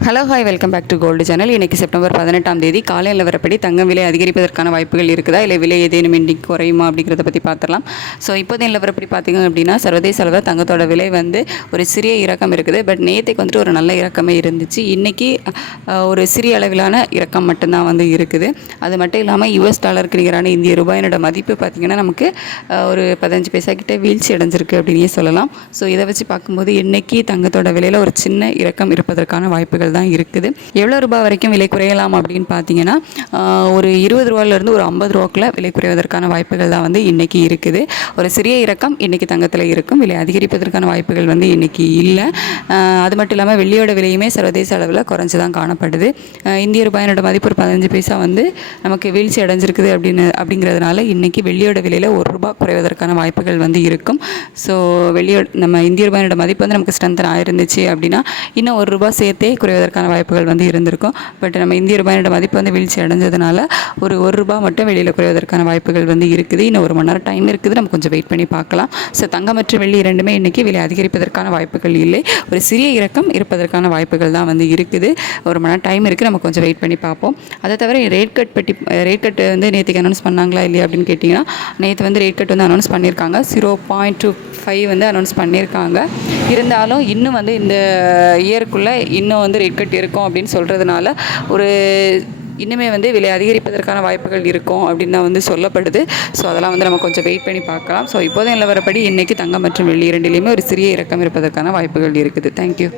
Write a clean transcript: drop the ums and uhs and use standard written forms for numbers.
Hello hi welcome back to gold channel. இன்றைக்கி September 18ஆம் தேதி காலை நிலவரப்படி தங்கம் விலை அதிகரிப்பதற்கான வாய்ப்புகள் இருக்குதா, இல்லை விலை ஏதேனும் இன்றைக்கி குறையுமா அப்படிங்கிறத பற்றி பார்த்துடலாம். ஸோ இப்போதைய நிலவரப்படி பார்த்திங்க அப்படின்னா சர்வதேச அளவில் தங்கத்தோட விலை ஒரு சிறிய இறக்கம் இருக்குது. பட் நேற்றுக்கு ஒரு நல்ல இறக்கமே இருந்துச்சு. இன்றைக்கி ஒரு சிறிய அளவிலான இறக்கம் மட்டும்தான் இருக்குது. அது மட்டும் இல்லாமல் யூஎஸ் டாலருக்கு நிகரான இந்திய ரூபாயினோட மதிப்பு பார்த்திங்கன்னா நமக்கு ஒரு 15 பைசா கிட்டே வீழ்ச்சி அடைஞ்சிருக்கு அப்படின்னே சொல்லலாம். ஸோ இதை வச்சு பார்க்கும்போது இன்றைக்கி தங்கத்தோட விலையில் ஒரு சின்ன இறக்கம் இருப்பதற்கான வாய்ப்புகள் தான் இருக்குது. எவ்வளோ ரூபாய் வரைக்கும் விலை குறையலாம் அப்படின்னு பார்த்தீங்கன்னா ஒரு 20 ரூபாயிலிருந்து ஒரு 50 ரூபாய்க்குள்ள விலை குறைவதற்கான வாய்ப்புகள் தான் இன்றைக்கி இருக்குது. ஒரு சிறிய இறக்கம் இன்றைக்கி தங்கத்தில் இருக்கும். விலை அதிகரிப்பதற்கான வாய்ப்புகள் இன்றைக்கி இல்லை. அது மட்டும் இல்லாமல் வெள்ளியோட விலையுமே சர்வதேச அளவில் குறைஞ்சி தான் காணப்படுது. இந்திய ரூபாயினோட மதிப்பு ஒரு 15 பைசா நமக்கு வீழ்ச்சி அடைஞ்சிருக்குது அப்படிங்கிறதுனால இன்றைக்கி வெள்ளியோட விலையில் ₹1 குறைவதற்கான வாய்ப்புகள் இருக்கும். ஸோ நம்ம இந்திய ரூபாயினோட மதிப்பு நமக்கு ஸ்ட்ரென்தன் ஆயிருந்துச்சு அப்படின்னா இன்னும் ₹1 சேர்த்தே குறைவதற்கான வாய்ப்புகள் இருந்திருக்கும். பட் நம்ம இந்திய ரூபாயினோட மதிப்பு வீழ்ச்சி அடைஞ்சதுனால ஒரு ₹1 மட்டும் வெளியில் குறைவதற்கான வாய்ப்புகள் இருக்குது. இன்னும் 1 மணி நேரம் டைம் இருக்குது. நம்ம கொஞ்சம் வெயிட் பண்ணி பார்க்கலாம். ஸோ தங்கம் மற்றும் வெள்ளி இரண்டுமே இன்றைக்கி விலை அதிகரிப்பதற்கான வாய்ப்புகள் இல்லை. ஒரு சிறிய இறக்கம் இருப்பதற்கான வாய்ப்புகள் தான் இருக்குது. 1 மணி நேரம் டைம் இருக்குது. நம்ம கொஞ்சம் வெயிட் பண்ணி பார்ப்போம். அதை தவிர ரேட் கட் நேற்றுக்கு அனௌன்ஸ் பண்ணாங்களா இல்லையா அப்படின்னு கேட்டிங்கன்னா நேற்று ரேட் கட் அனௌன்ஸ் பண்ணியிருக்காங்க. 0.25 அனௌன்ஸ் பண்ணியிருக்காங்க. இருந்தாலும் இன்னும் இந்த இயருக்குள்ளே இன்னும் ரேட் கட் இருக்கும் அப்படின்னு சொல்கிறதுனால இன்னுமே விலை அதிகரிப்பதற்கான வாய்ப்புகள் இருக்கும் அப்படின்னு தான் சொல்லப்படுது. ஸோ அதெல்லாம் நம்ம கொஞ்சம் வெயிட் பண்ணி பார்க்கலாம். ஸோ இப்போதைய நிலவரப்படி இன்றைக்கி தங்கம் மற்றும் வெள்ளி இரண்டிலையுமே ஒரு சிறிய இறக்கம் இருப்பதற்கான வாய்ப்புகள் இருக்குது. தேங்க்யூ.